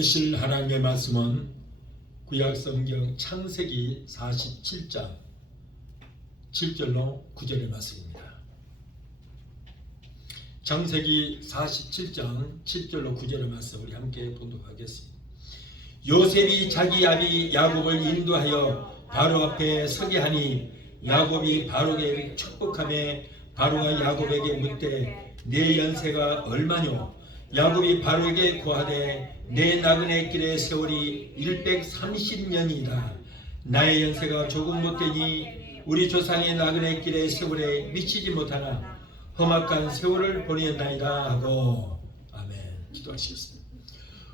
받으실 하나님의 말씀은 구약성경 창세기 47장 7절로 9절의 말씀입니다. 창세기 47장 7절로 9절의 말씀 우리 함께 봉독하겠습니다. 요셉이 자기 아비 야곱을 인도하여 바로 앞에 서게 하니 야곱이 바로에게 축복하며 바로가 야곱에게 묻되 내 연세가 얼마뇨? 야곱이 바로에게 고하되 내 나그네 길의 세월이 130년이다. 나의 연세가 조금 못되니 우리 조상의 나그네 길의 세월에 미치지 못하나 험악한 세월을 보냈나이다 하고. 아멘. 기도하시겠습니다.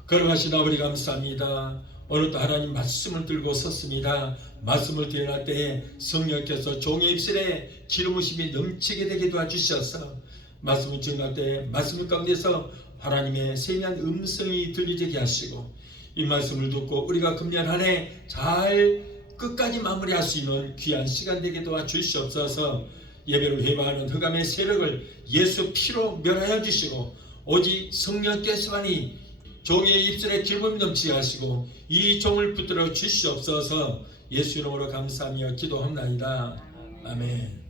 걸어가신 아버지 감사합니다. 오늘도 하나님 말씀을 들고 섰습니다. 말씀을 드려날 때에 성령께서 종의 입술에 기름 부으심이 넘치게 되게 도와주셔서 말씀을 전할 때 말씀 가운데서 하나님의 세미한 음성이 들리게 하시고 이 말씀을 듣고 우리가 금년 한 해 잘 끝까지 마무리할 수 있는 귀한 시간 되게 도와주시옵소서. 예배를 회방하는 흑암의 세력을 예수 피로 멸하여 주시고 오직 성령께서만이 종의 입술에 기름을 넘치게 하시고 이 종을 붙들어 주시옵소서. 예수 이름으로 감사하며 기도합나이다. 아멘.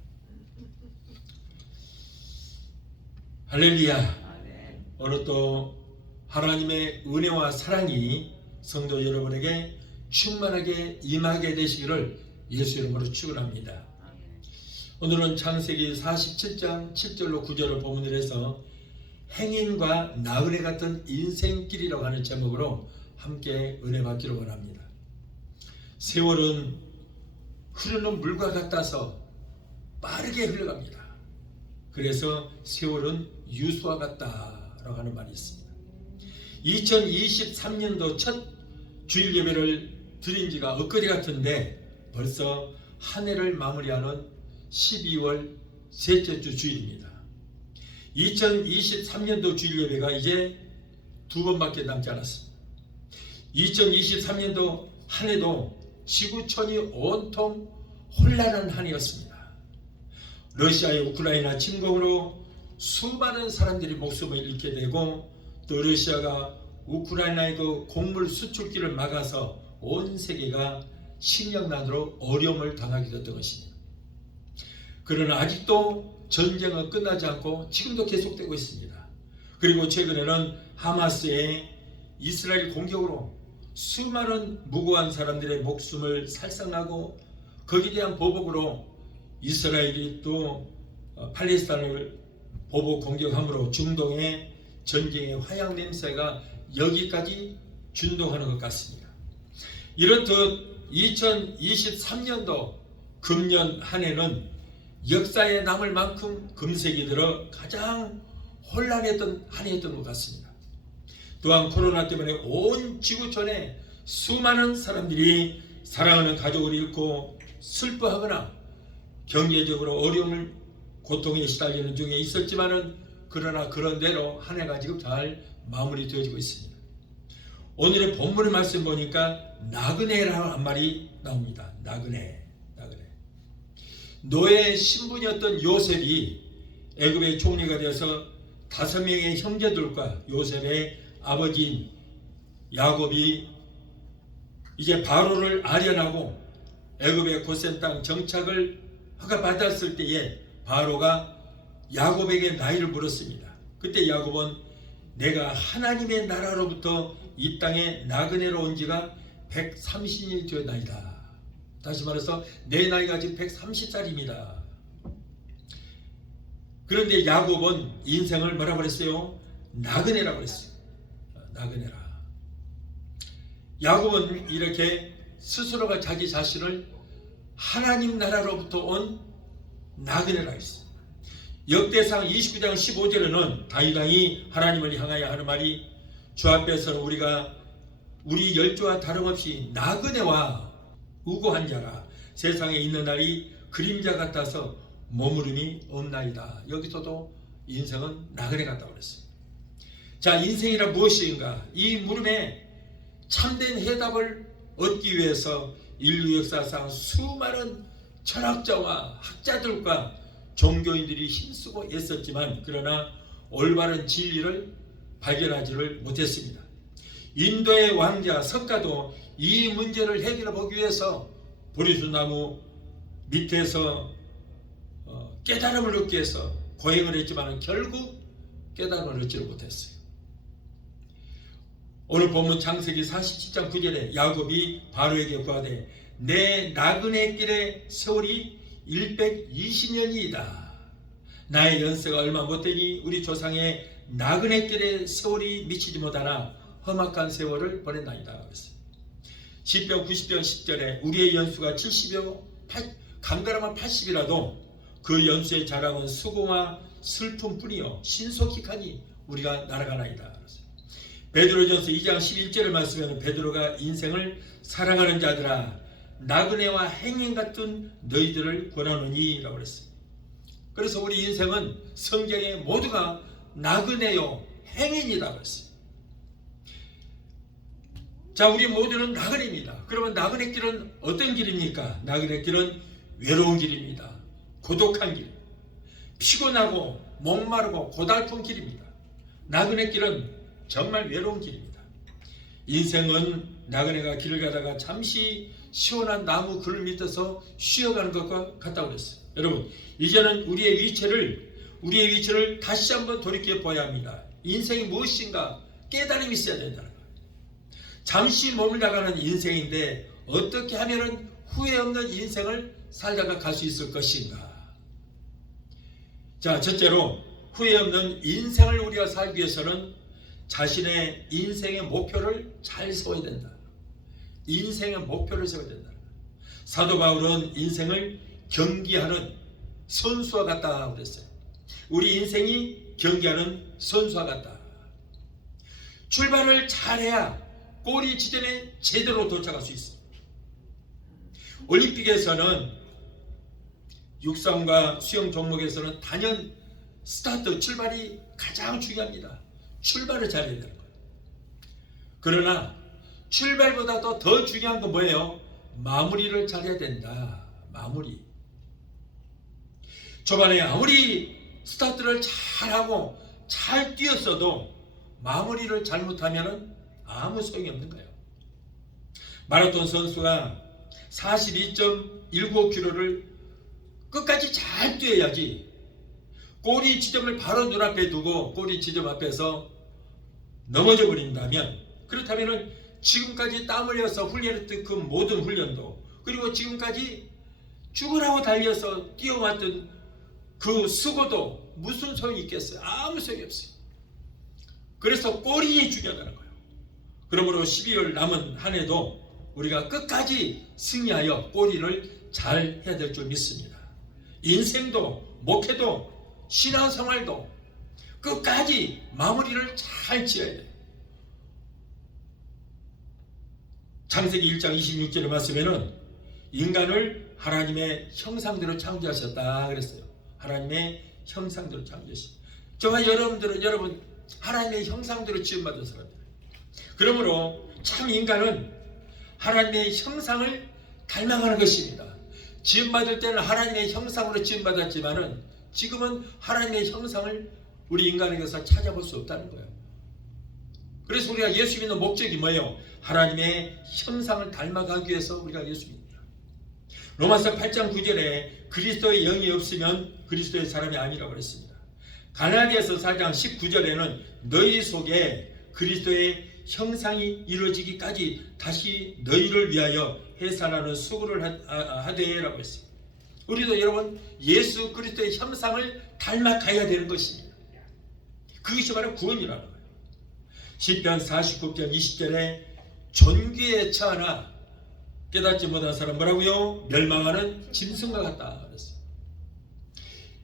할렐루야. 오늘 또 하나님의 은혜와 사랑이 성도 여러분에게 충만하게 임하게 되시기를 예수 이름으로 축원합니다. 오늘은 창세기 47장 7절로 9절을 본문으로 해서 행인과 나그네 같은 인생길이라고 하는 제목으로 함께 은혜 받기를 원합니다. 세월은 흐르는 물과 같아서 빠르게 흘러갑니다. 그래서 세월은 유수와 같다라고 하는 말이 있습니다. 2023년도 첫 주일 예배를 드린 지가 엊그제 같은데 벌써 한 해를 마무리하는 12월 셋째 주 주일입니다. 2023년도 주일 예배가 이제 두 번밖에 남지 않았습니다. 2023년도 한 해도 지구촌이 온통 혼란한 한 해였습니다. 러시아의 우크라이나 침공으로 수많은 사람들이 목숨을 잃게 되고 또 러시아가 우크라이나의 그 곡물 수출기를 막아서 온 세계가 식량난으로 어려움을 당하게 됐던 것입니다. 그러나 아직도 전쟁은 끝나지 않고 지금도 계속되고 있습니다. 그리고 최근에는 하마스의 이스라엘 공격으로 수많은 무고한 사람들의 목숨을 살상하고 거기에 대한 보복으로 이스라엘이 또 팔레스타인을 보복 공격함으로 중동의 전쟁의 화약 냄새가 여기까지 준동하는 것 같습니다. 이렇듯 2023년도 금년 한 해는 역사에 남을 만큼 금세기 들어 가장 혼란했던 한 해였던 것 같습니다. 또한 코로나 때문에 온 지구촌에 수많은 사람들이 사랑하는 가족을 잃고 슬퍼하거나 경제적으로 어려움을 고통에 시달리는 중에 있었지만은 그러나 그런 대로 한 해가 지금 잘 마무리되어지고 있습니다. 오늘의 본문의 말씀 보니까 나그네라는 한 말이 나옵니다. 나그네. 노예의 신분이었던 요셉이 애굽의 총리가 되어서 5명의 형제들과 요셉의 아버지인 야곱이 이제 바로를 아련하고 애굽의 고센 땅 정착을 허가받았을 때에 바로가 야곱에게 나이를 물었습니다. 그때 야곱은 내가 하나님의 나라로부터 이 땅에 나그네로 온 지가 130년이 되었나이다. 다시 말해서 내 나이가 지금 130살입니다. 그런데 야곱은 인생을 뭐라고 그랬어요? 나그네라고 그랬어요. 나그네라. 야곱은 이렇게 스스로가 자기 자신을 하나님 나라로부터 온 나그네라 했어요. 역대상 29장 15절에는 다윗 왕이 하나님을 향하여 하는 말이 주 앞에서는 우리가 우리 열조와 다름없이 나그네와 우고한 자라 세상에 있는 날이 그림자 같아서 머무름이 없나이다. 여기서도 인생은 나그네 같다고 그랬어요. 자, 인생이란 무엇인가? 이 물음에 참된 해답을 얻기 위해서 인류 역사상 수많은 철학자와 학자들과 종교인들이 힘쓰고 애썼지만 그러나 올바른 진리를 발견하지를 못했습니다. 인도의 왕자 석가도 이 문제를 해결해 보기 위해서 보리수나무 밑에서 깨달음을 얻기 위해서 고행을 했지만 결국 깨달음을 얻지를 못했어요. 오늘 본문 창세기 47장 9절에 야곱이 바로에게 구하되 내 나그네 길의 세월이 120년이다. 나의 연세가 얼마 못되니 우리 조상의 나그네 길의 세월이 미치지 못하나 험악한 세월을 보냈나이다. 그랬어요. 시편 90편 10절에 우리의 연수가 70여 강가라만 80이라도 그 연수의 자랑은 수고와 슬픔뿐이요 신속히 가니 우리가 날아가나이다. 그랬어요. 베드로전서 2장 11절을 말씀하면 베드로가 인생을 사랑하는 자들아 나그네와 행인 같은 너희들을 권하노니 라고 그랬어요. 그래서 우리 인생은 성경에 모두가 나그네요 행인이다 그랬어요. 자, 우리 모두는 나그네입니다. 그러면 나그네 길은 어떤 길입니까? 나그네 길은 외로운 길입니다. 고독한 길, 피곤하고 목마르고 고달픈 길입니다. 나그네 길은 정말 외로운 길입니다. 인생은 나그네가 길을 가다가 잠시 시원한 나무 그늘 밑에서 쉬어가는 것과 같다고 그랬어요. 여러분, 이제는 우리의 위치를 다시 한번 돌이켜 보아야 합니다. 인생이 무엇인가 깨달음이 있어야 된다는 거예요. 잠시 머물다가는 인생인데 어떻게 하면 후회 없는 인생을 살다가 갈 수 있을 것인가. 자, 첫째로 후회 없는 인생을 우리가 살기 위해서는 자신의 인생의 목표를 잘 세워야 된다. 인생의 목표를 세워야 된다. 사도 바울은 인생을 경기하는 선수와 같다 그랬어요. 우리 인생이 경기하는 선수와 같다. 출발을 잘해야 골이 지점에 제대로 도착할 수 있습니다. 올림픽에서는 육상과 수영 종목에서는 단연 스타트 출발이 가장 중요합니다. 출발을 잘해야 되는 거예요. 그러나 출발보다도 더 중요한 건 뭐예요? 마무리를 잘해야 된다. 마무리. 초반에 아무리 스타트를 잘하고 잘 뛰었어도 마무리를 잘못하면 아무 소용이 없는 거예요. 마라톤 선수가 42.195km를 끝까지 잘 뛰어야지 꼬리 지점을 바로 눈앞에 두고 꼬리 지점 앞에서 넘어져 버린다면, 그렇다면 지금까지 땀 흘려서 훈련했던 그 모든 훈련도, 그리고 지금까지 죽으라고 달려서 뛰어왔던 그 수고도 무슨 소용이 있겠어요? 아무 소용이 없어요. 그래서 꼬리 중요하다는 거예요. 그러므로 12월 남은 한 해도 우리가 끝까지 승리하여 꼬리를 잘 해야 될 줄 믿습니다. 인생도 목회도 신앙생활도 끝까지 마무리를 잘 지어야 돼요. 창세기 1장 26절에 말씀에는 인간을 하나님의 형상대로 창조하셨다 그랬어요. 하나님의 형상대로 창조하셨다. 저와 여러분 하나님의 형상대로 지음받은 사람들. 그러므로 참 인간은 하나님의 형상을 닮아가는 것입니다. 지음받을 때는 하나님의 형상으로 지음받았지만은 지금은 하나님의 형상을 우리 인간에게서 찾아볼 수 없다는 거예요. 그래서 우리가 예수 믿는 목적이 뭐예요? 하나님의 형상을 닮아가기 위해서 우리가 예수 믿습니다. 로마서 8장 9절에 그리스도의 영이 없으면 그리스도의 사람이 아니라고 그랬습니다. 갈라디아서 4장 19절에는 너희 속에 그리스도의 형상이 이루어지기까지 다시 너희를 위하여 해산하는 수고를 하되라고 했습니다. 우리도 여러분 예수 그리스도의 형상을 닮아가야 되는 것입니다. 그것이 바로 구원이라는 거예요. 시편 49편 20절에 존귀에 처하나 깨닫지 못한 사람 뭐라고요? 멸망하는 짐승과 같다 그랬어요.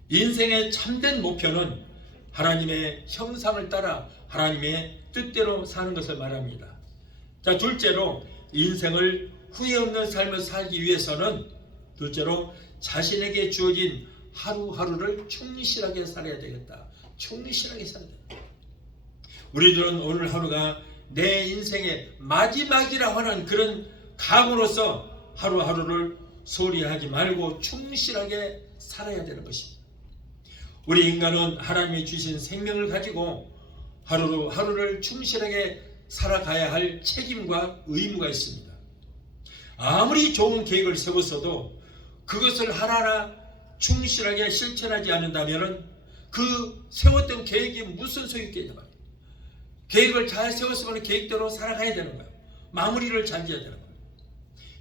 인생의 참된 목표는 하나님의 형상을 따라 하나님의 뜻대로 사는 것을 말합니다. 자, 둘째로 인생을 후회 없는 삶을 살기 위해서는 둘째로 자신에게 주어진 하루하루를 충실하게 살아야 되겠다. 충실하게 살아야 된다. 우리들은 오늘 하루가 내 인생의 마지막이라 하는 그런 각오로서 하루하루를 소홀히 하지 말고 충실하게 살아야 되는 것입니다. 우리 인간은 하나님이 주신 생명을 가지고 하루를 충실하게 살아가야 할 책임과 의무가 있습니다. 아무리 좋은 계획을 세웠어도 그것을 하나하나 충실하게 실천하지 않는다면 그 세웠던 계획이 무슨 소용이 있겠냐 말이에요. 계획을 잘 세웠으면 계획대로 살아가야 되는 거예요. 마무리를 잘 지어야 되는 거예요.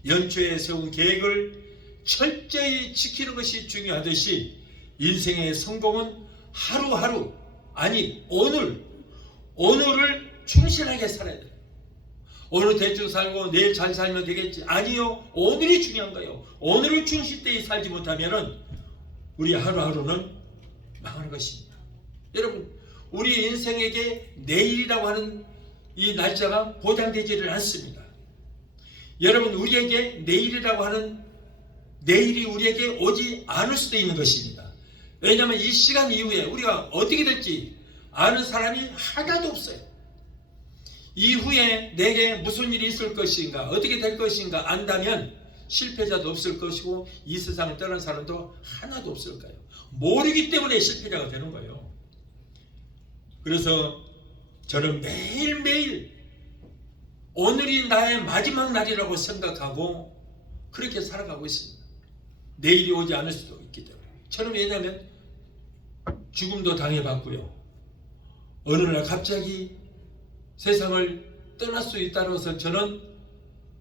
연초에 세운 계획을 철저히 지키는 것이 중요하듯이 인생의 성공은 하루하루, 아니 오늘을 충실하게 살아야 돼요. 오늘 대충 살고 내일 잘 살면 되겠지. 아니요, 오늘이 중요한 거예요. 오늘을 충실되이 살지 못하면 우리 하루하루는 망하는 것입니다. 여러분, 우리 인생에게 내일이라고 하는 이 날짜가 보장되지를 않습니다. 여러분, 우리에게 내일이라고 하는 내일이 우리에게 오지 않을 수도 있는 것입니다. 왜냐하면 이 시간 이후에 우리가 어떻게 될지 아는 사람이 하나도 없어요. 이후에 내게 무슨 일이 있을 것인가, 어떻게 될 것인가 안다면 실패자도 없을 것이고 이 세상을 떠난 사람도 하나도 없을 거예요. 모르기 때문에 실패자가 되는 거예요. 그래서 저는 매일매일 오늘이 나의 마지막 날이라고 생각하고 그렇게 살아가고 있습니다. 내일이 오지 않을 수도 있기 때문에. 저는 왜냐하면 죽음도 당해봤고요. 어느 날 갑자기 세상을 떠날 수 있다고 해서 저는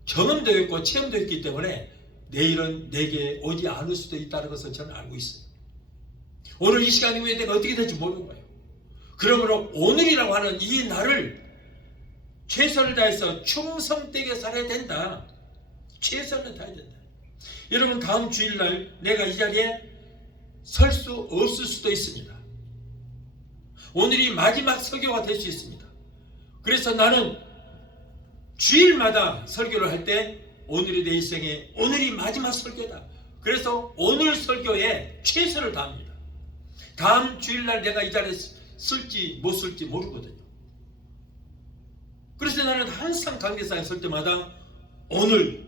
경험도 했고 체험도 했기 때문에 내일은 내게 오지 않을 수도 있다는 것을 저는 알고 있어요. 오늘 이 시간 이후에 내가 어떻게 될지 모르는 거예요. 그러므로 오늘이라고 하는 이 날을 최선을 다해서 충성되게 살아야 된다. 최선을 다해야 된다. 여러분, 다음 주일날 내가 이 자리에 설 수 없을 수도 있습니다. 오늘이 마지막 설교가 될 수 있습니다. 그래서 나는 주일마다 설교를 할 때 오늘이 내 인생의 오늘이 마지막 설교다. 그래서 오늘 설교에 최선을 다합니다. 다음 주일날 내가 이 자리에 쓸지 못 쓸지 모르거든요. 그래서 나는 항상 강대상에 설 때마다 오늘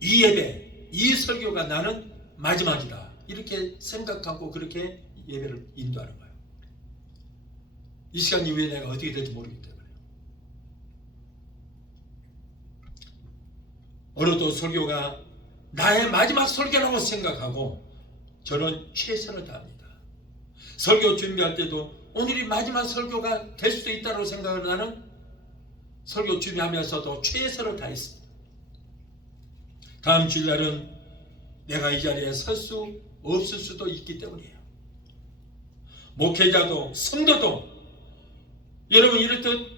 이 예배, 이 설교가 나는 마지막이다. 이렇게 생각하고 그렇게 예배를 인도하는 거예요. 이 시간 이후에 내가 어떻게 될지 모르기 때문에. 오늘도 설교가 나의 마지막 설교라고 생각하고 저는 최선을 다합니다. 설교 준비할 때도 오늘이 마지막 설교가 될 수도 있다고 생각을 하는 설교 준비하면서도 최선을 다했습니다. 다음 주일날은 내가 이 자리에 설 수 없을 수도 있기 때문이에요. 목회자도 성도도 여러분 이렇듯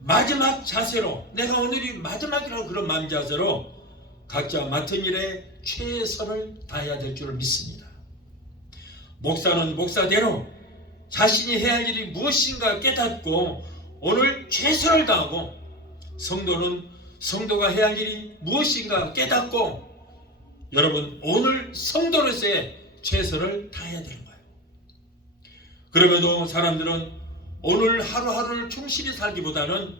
마지막 자세로 내가 오늘이 마지막이라는 그런 마음 자세로 각자 맡은 일에 최선을 다해야 될 줄 믿습니다. 목사는 목사대로 자신이 해야 할 일이 무엇인가 깨닫고 오늘 최선을 다하고 성도는 성도가 해야 할 일이 무엇인가 깨닫고 여러분 오늘 성도로서의 최선을 다해야 되는 거예요. 그럼에도 사람들은 오늘 하루하루를 충실히 살기보다는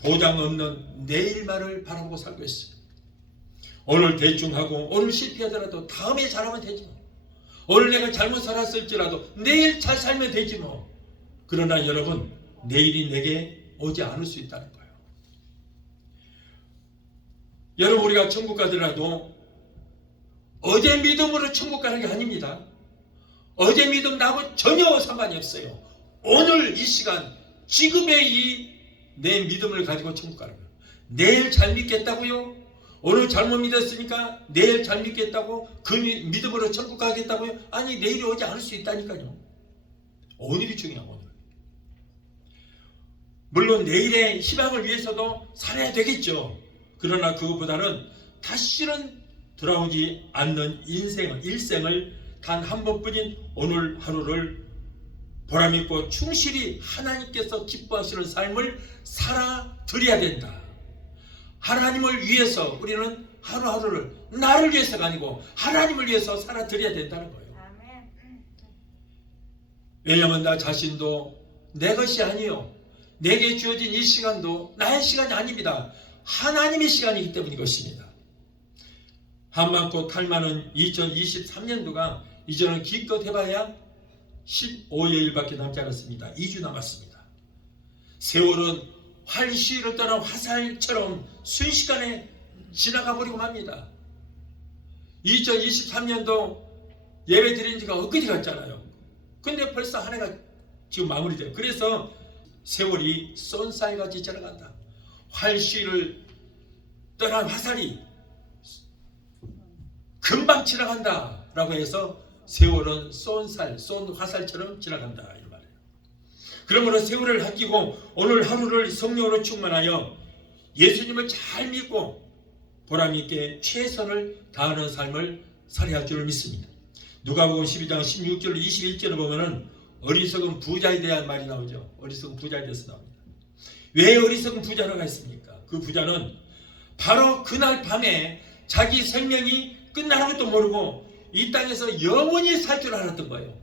보장 없는 내일만을 바라보고 살고 있어요. 오늘 대충 하고 오늘 실패하더라도 다음에 잘하면 되지 뭐. 오늘 내가 잘못 살았을지라도 내일 잘 살면 되지 뭐. 그러나 여러분 내일이 내게 오지 않을 수 있다는 거예요. 여러분 우리가 천국 가더라도 어제 믿음으로 천국 가는 게 아닙니다. 어제 믿음 나하고 전혀 상관이 없어요. 오늘 이 시간 지금의 이 내 믿음을 가지고 천국 가는 거예요. 내일 잘 믿겠다고요? 오늘 잘못 믿었으니까 내일 잘 믿겠다고 그 믿음으로 천국 가겠다고요? 아니 내일이 오지 않을 수 있다니까요. 오늘이 중요해요. 오늘. 물론 내일의 희망을 위해서도 살아야 되겠죠. 그러나 그것보다는 다시는 돌아오지 않는 일생을 단 한 번뿐인 오늘 하루를 보람있고 충실히 하나님께서 기뻐하시는 삶을 살아드려야 된다. 하나님을 위해서 우리는 하루하루를 나를 위해서가 아니고 하나님을 위해서 살아드려야 된다는 거예요. 왜냐하면 나 자신도 내 것이 아니요 내게 주어진 이 시간도 나의 시간이 아닙니다. 하나님의 시간이기 때문인 것입니다. 한많고 탈많은 2023년도가 이제는 기껏 해봐야 15여일밖에 남지 않았습니다. 2주 남았습니다. 세월은 활시위를 떠난 화살처럼 순식간에 지나가 버리고 맙니다. 2023년도 예배 드린 지가 엊그제 갔잖아요. 근데 벌써 한 해가 지금 마무리돼요. 그래서 세월이 쏜살같이 지나간다. 활시위를 떠난 화살이 금방 지나간다 라고 해서 세월은 쏜 화살처럼 지나간다 이 말이에요. 그러므로 세월을 아끼고 오늘 하루를 성령으로 충만하여 예수님을 잘 믿고 보람있게 최선을 다하는 삶을 살아야 할 줄을 믿습니다. 누가복음 12장 16절 21절을 보면은 어리석은 부자에 대한 말이 나오죠. 어리석은 부자에 대해서 나옵니다. 왜 어리석은 부자라고 했습니까? 그 부자는 바로 그날 밤에 자기 생명이 끝나는 것도 모르고 이 땅에서 영원히 살 줄 알았던 거예요.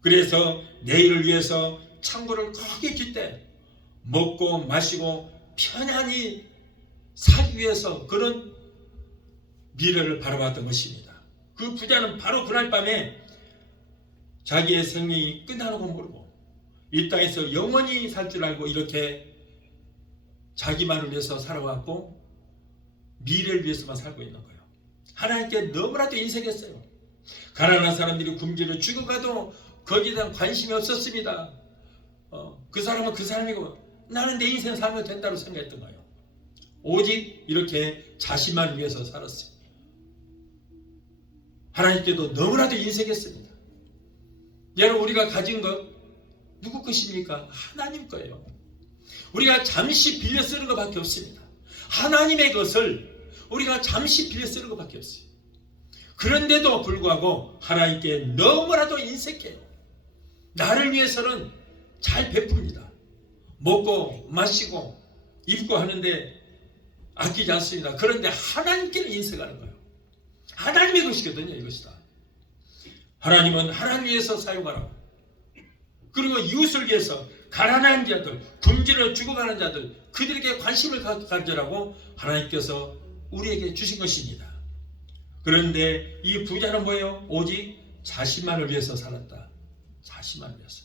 그래서 내일을 위해서 창고를 크게 짓대 먹고 마시고 편안히 살기 위해서 그런 미래를 바라봤던 것입니다. 그 부자는 바로 그날 밤에 자기의 생명이 끝나는 거 모르고 이 땅에서 영원히 살 줄 알고 이렇게 자기만을 위해서 살아왔고 미래를 위해서만 살고 있는 거예요. 하나님께 너무나도 인색했어요. 가난한 사람들이 굶주려 죽어가도 거기에 대한 관심이 없었습니다. 그 사람은 그 사람이고 나는 내 인생 살면 된다고 생각했던 거예요. 오직 이렇게 자신만 위해서 살았어요. 하나님께도 너무나도 인색했습니다. 여러분 우리가 가진 것 누구 것입니까? 하나님 거예요. 우리가 잠시 빌려 쓰는 것밖에 없습니다. 하나님의 것을 우리가 잠시 빌려 쓰는 것밖에 없어요. 그런데도 불구하고 하나님께 너무나도 인색해요. 나를 위해서는 잘 베풉니다. 먹고 마시고 입고 하는데 아끼지 않습니다. 그런데 하나님께는 인색하는 거예요. 하나님의 것이거든요. 이것이다. 하나님은 하나님 위해서 사용하라고. 그리고 이웃을 위해서 가난한 자들, 굶주려 죽어가는 자들 그들에게 관심을 가져라고 하나님께서 우리에게 주신 것입니다. 그런데 이 부자는 뭐예요? 오직 자신만을 위해서 살았다. 자신만을 위해서.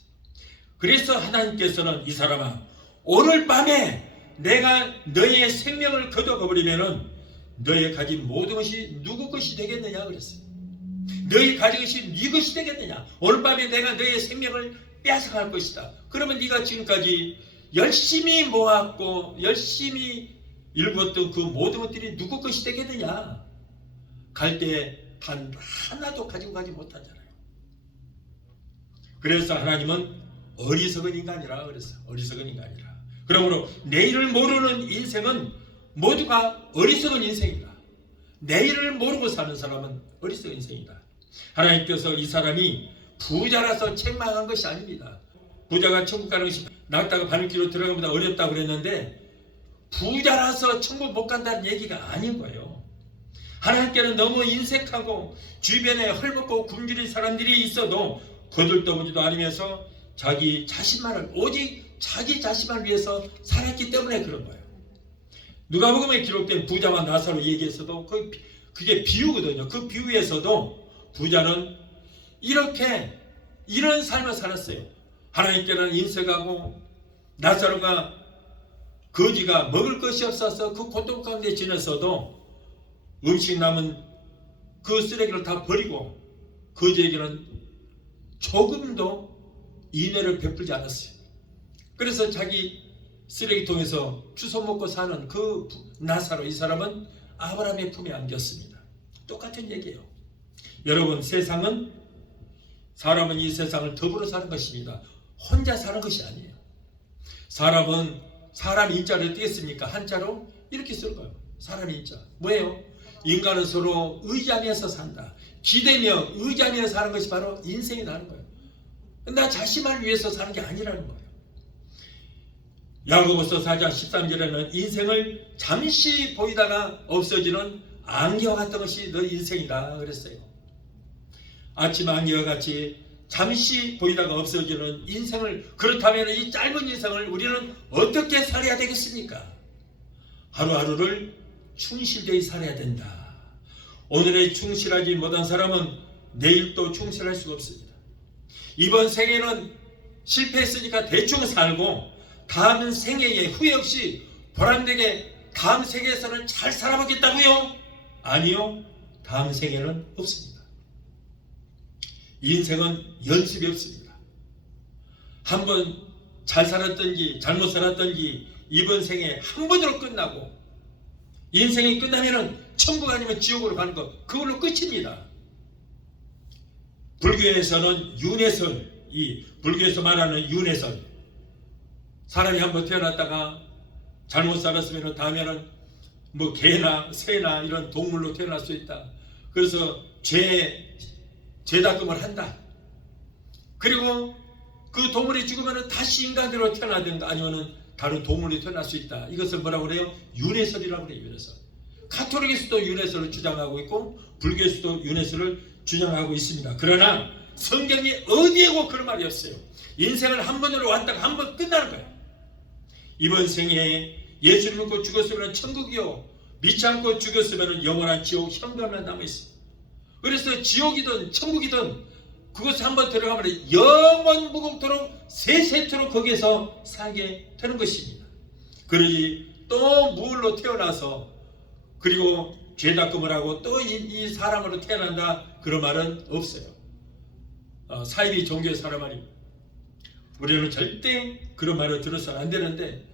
그래서 하나님께서는 이 사람아 오늘 밤에 내가 너의 생명을 거둬버리면은 너의 가진 모든 것이 누구 것이 되겠느냐 그랬어요. 너희 가진 것이 네 것이 되겠느냐. 오늘 밤에 내가 너의 생명을 빼앗아갈 것이다. 그러면 네가 지금까지 열심히 모았고 열심히 일궜던 그 모든 것들이 누구 것이 되겠느냐. 갈 때 단 하나도 가지고 가지 못하잖아요. 그래서 하나님은 어리석은 인간이라 그랬어요. 어리석은 인간이라. 그러므로 내일을 모르는 인생은 모두가 어리석은 인생이다. 내일을 모르고 사는 사람은 어리석은 인생이다. 하나님께서 이 사람이 부자라서 책망한 것이 아닙니다. 부자가 천국 가는 것이 나갔다가 바늘길로 들어가보다 어렵다고 그랬는데 부자라서 천국 못 간다는 얘기가 아닌 거예요. 하나님께는 너무 인색하고 주변에 헐벗고 굶주린 사람들이 있어도 거들떠보지도 않으면서 자기 자신만을 오직 자기 자신만을 위해서 살았기 때문에 그런 거예요. 누가복음에 기록된 부자와 나사로 얘기해서도 그게 비유거든요. 그 비유에서도 부자는 이렇게 이런 삶을 살았어요. 하나님께는 인색하고 나사로가 거지가 먹을 것이 없어서 그 고통 가운데 지냈어도 음식 남은 그 쓰레기를 다 버리고 거지에게는 조금도 인애를 베풀지 않았어요. 그래서 자기 쓰레기통에서 주워 먹고 사는 그 나사로 이 사람은 아브라함의 품에 안겼습니다. 똑같은 얘기예요. 여러분 사람은 이 세상을 더불어 사는 것입니다. 혼자 사는 것이 아니에요. 사람은 사람 인자를 어떻게 씁니까? 한자로 이렇게 쓸 거예요. 사람 인자. 뭐예요? 인간은 서로 의지하면서 산다. 기대며 의지하며 사는 것이 바로 인생이 나는 거예요. 나 자신만을 위해서 사는 게 아니라는 거예요. 야고보서 4장 13절에는 인생을 잠시 보이다가 없어지는 안개와 같은 것이 너 인생이다 그랬어요. 아침 안개와 같이 잠시 보이다가 없어지는 인생을, 그렇다면 이 짧은 인생을 우리는 어떻게 살아야 되겠습니까? 하루하루를 충실되이 살아야 된다. 오늘에 충실하지 못한 사람은 내일 또 충실할 수가 없습니다. 이번 생에는 실패했으니까 대충 살고 다음 생애에 후회 없이 보람되게 다음 세계에서는 잘 살아보겠다고요? 아니요. 다음 생에는 없습니다. 인생은 연습이 없습니다. 한번 잘 살았던지 잘못 살았던지 이번 생에 한 번으로 끝나고 인생이 끝나면은 천국 아니면 지옥으로 가는 것, 그걸로 끝입니다. 불교에서는 윤회설, 이 불교에서 말하는 윤회설, 사람이 한번 태어났다가 잘못 살았으면 다음에는 뭐 개나 새나 이런 동물로 태어날 수 있다. 그래서 죄닦음을 한다. 그리고 그 동물이 죽으면 다시 인간으로 태어나든가 아니면 다른 동물이 태어날 수 있다. 이것을 뭐라고 그래요? 윤회설이라고 그래요. 윤회설. 가톨릭에서도 윤회설을 주장하고 있고 불교에서도 윤회설을 주장하고 있습니다. 그러나 성경이 어디에고 그런 말이 없어요. 인생을 한 번으로 왔다가 한 번 끝나는 거예요. 이번 생에 예수를 믿고 죽었으면 천국이요, 믿지 않고 죽었으면 영원한 지옥 형벌만 남아있습니다. 그래서 지옥이든 천국이든 그것에 한번 들어가면 영원 무궁토록 세세토록 거기에서 살게 되는 것입니다. 그러니 또 무울로 태어나서 그리고 죄닦음을 하고 또 이 사람으로 태어난다, 그런 말은 없어요. 사이비 종교의 사람 말입니다. 우리는 절대 그런 말을 들어서는 안 되는데,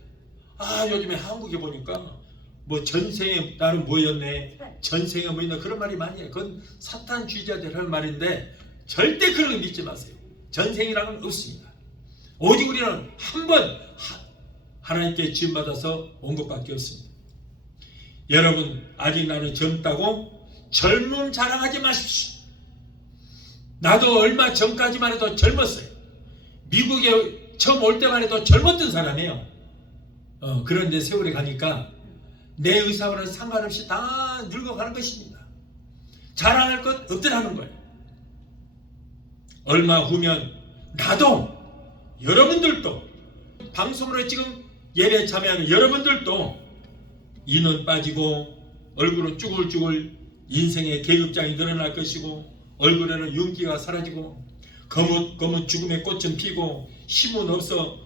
요즘에 한국에 보니까 뭐 전생에 나는 뭐였네, 전생에 뭐였네, 그런 말이 많이 해요. 그건 사탄주의자들 하는 말인데 절대 그런 거 믿지 마세요. 전생이라는 건 없습니다. 오직 우리는 한 번 하나님께 지음받아서 온 것밖에 없습니다. 여러분, 아직 나는 젊다고 젊음 자랑하지 마십시오. 나도 얼마 전까지만 해도 젊었어요. 미국에 처음 올 때만 해도 젊었던 사람이에요. 그런데 세월이 가니까 내 의사와는 상관없이 다 늙어가는 것입니다. 자랑할 것 없더라는 거예요. 얼마 후면 나도, 여러분들도, 방송으로 지금 예배 참여하는 여러분들도 이는 빠지고 얼굴은 쭈글쭈글 인생의 계급장이 늘어날 것이고 얼굴에는 윤기가 사라지고 거뭇거뭇 죽음의 꽃은 피고 힘은 없어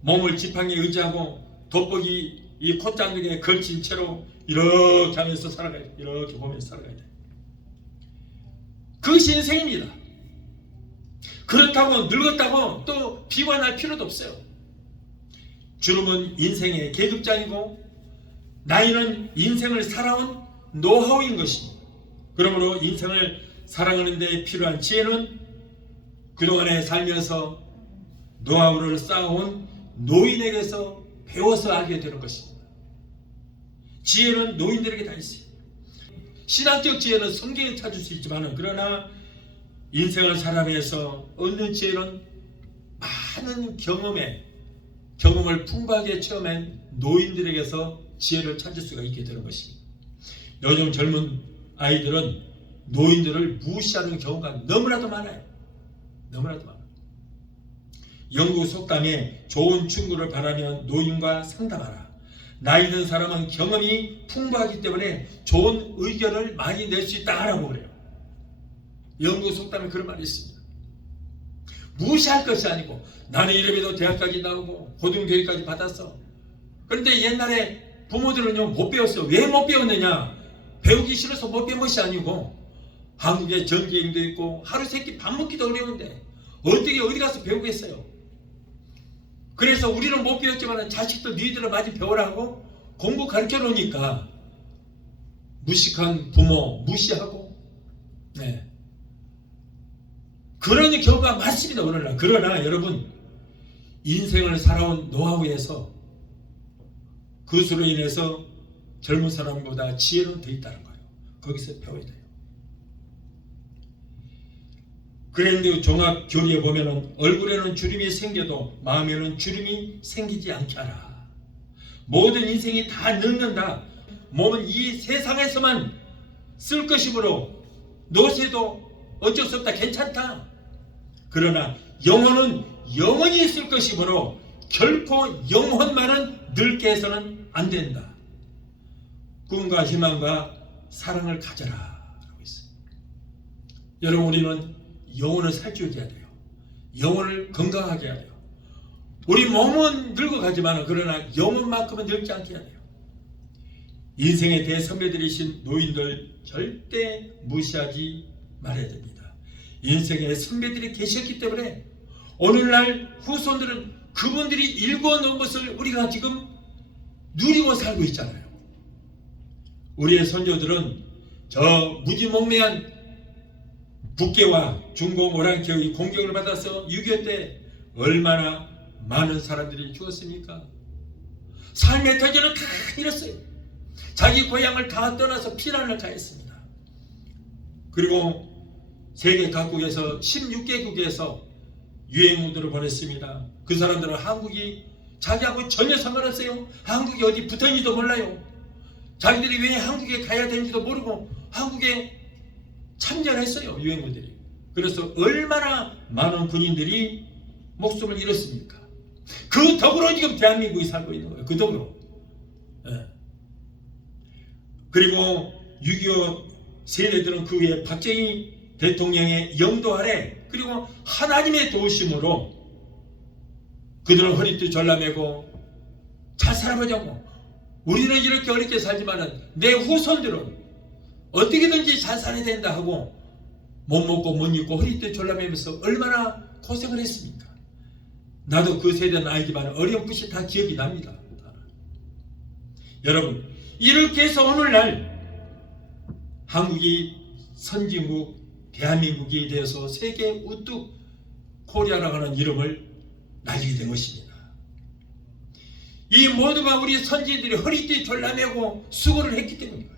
몸을 지팡이에 의지하고 돋보기 이 콧장등에 걸친 채로 이렇게 하면서 살아가야 돼. 이렇게 보면서 살아가야 돼. 그것이 인생입니다. 그렇다고 늙었다고 또 비관할 필요도 없어요. 주름은 인생의 계급장이고 나이는 인생을 살아온 노하우인 것입니다. 그러므로 인생을 살아가는 데 필요한 지혜는 그동안에 살면서 노하우를 쌓아온 노인에게서 배워서 알게 되는 것입니다. 지혜는 노인들에게 다 있어요. 신앙적 지혜는 성경에 찾을 수 있지만, 그러나 인생을 살아가면서 얻는 지혜는 많은 경험을 풍부하게 체험한 노인들에게서 지혜를 찾을 수가 있게 되는 것입니다. 요즘 젊은 아이들은 노인들을 무시하는 경우가 너무나도 많아요. 너무나도 많아요. 영국 속담에 좋은 친구를 바라면 노인과 상담하라. 나이 든 사람은 경험이 풍부하기 때문에 좋은 의견을 많이 낼 수 있다라고 그래요. 영국 속담에 그런 말이 있습니다. 무시할 것이 아니고, 나는 이래봬도 대학까지 나오고 고등교육까지 받았어. 그런데 옛날에 부모들은요 못 배웠어요. 왜 못 배웠느냐? 배우기 싫어서 못 배운 것이 아니고, 한국에 전기행도 있고 하루 세끼 밥 먹기도 어려운데 어떻게 어디 가서 배우겠어요? 그래서 우리는 못 배웠지만 자식들 너희들은 많이 배우라고 공부 가르쳐 놓으니까 무식한 부모 무시하고, 그런 경우가 많습니다, 오늘날. 그러나 여러분, 인생을 살아온 노하우에서 그것으로 인해서 젊은 사람보다 지혜는 더 있다는 거예요. 거기서 배워야 돼요. 그랜드 종합 교리에 보면은 얼굴에는 주름이 생겨도 마음에는 주름이 생기지 않게 하라. 모든 인생이 다 늙는다. 몸은 이 세상에서만 쓸 것이므로 노쇠도 어쩔 수 없다. 괜찮다. 그러나 영혼은 영원히 있을 것이므로 결코 영혼만은 늙게 해서는 안 된다. 꿈과 희망과 사랑을 가져라 라고 있어요. 여러분, 우리는 영혼을 살찌워야 돼요. 영혼을 건강하게 해야 돼요. 우리 몸은 늙어가지만 그러나 영혼만큼은 늙지 않게 해야 돼요. 인생의 대선배들이신 노인들 절대 무시하지 말아야 됩니다. 인생의 선배들이 계셨기 때문에 오늘날 후손들은 그분들이 일궈놓은 것을 우리가 지금 누리고 살고 있잖아요. 우리의 선조들은 저 무지몽매한 북계와 중공 오랑캐의 공격을 받아서 6.25 때 얼마나 많은 사람들이 죽었습니까? 삶의 터전을 다 잃었어요. 자기 고향을 다 떠나서 피난을 가했습니다. 그리고 세계 각국에서 16개국에서 유행무들을 보냈습니다. 그 사람들은 한국이 자기하고 전혀 상관없어요. 한국이 어디 붙었는지도 몰라요. 자기들이 왜 한국에 가야 되는지도 모르고 한국에 참전했어요. 유행무들이. 그래서 얼마나 많은 군인들이 목숨을 잃었습니까? 그 덕으로 지금 대한민국이 살고 있는 거예요. 그 덕으로. 네. 그리고 6.25 세대들은 그 후에 박정희 대통령의 영도 아래 그리고 하나님의 도우심으로 그들은 허리띠 졸라매고 잘 살아보자고. 우리는 이렇게 어렵게 살지만은 내 후손들은 어떻게든지 잘 살아야 된다 하고 못 먹고 못 입고 허리띠 졸라매면서 얼마나 고생을 했습니까? 나도 그 세대는 알지만 어렴풋이 다 기억이 납니다. 여러분, 이렇게 해서 오늘날 한국이 선진국 대한민국이 되어서 세계 우뚝 코리아라고 하는 이름을 날리게 된 것입니다. 이 모두가 우리 선진들이 허리띠 졸라매고 수고를 했기 때문이에요.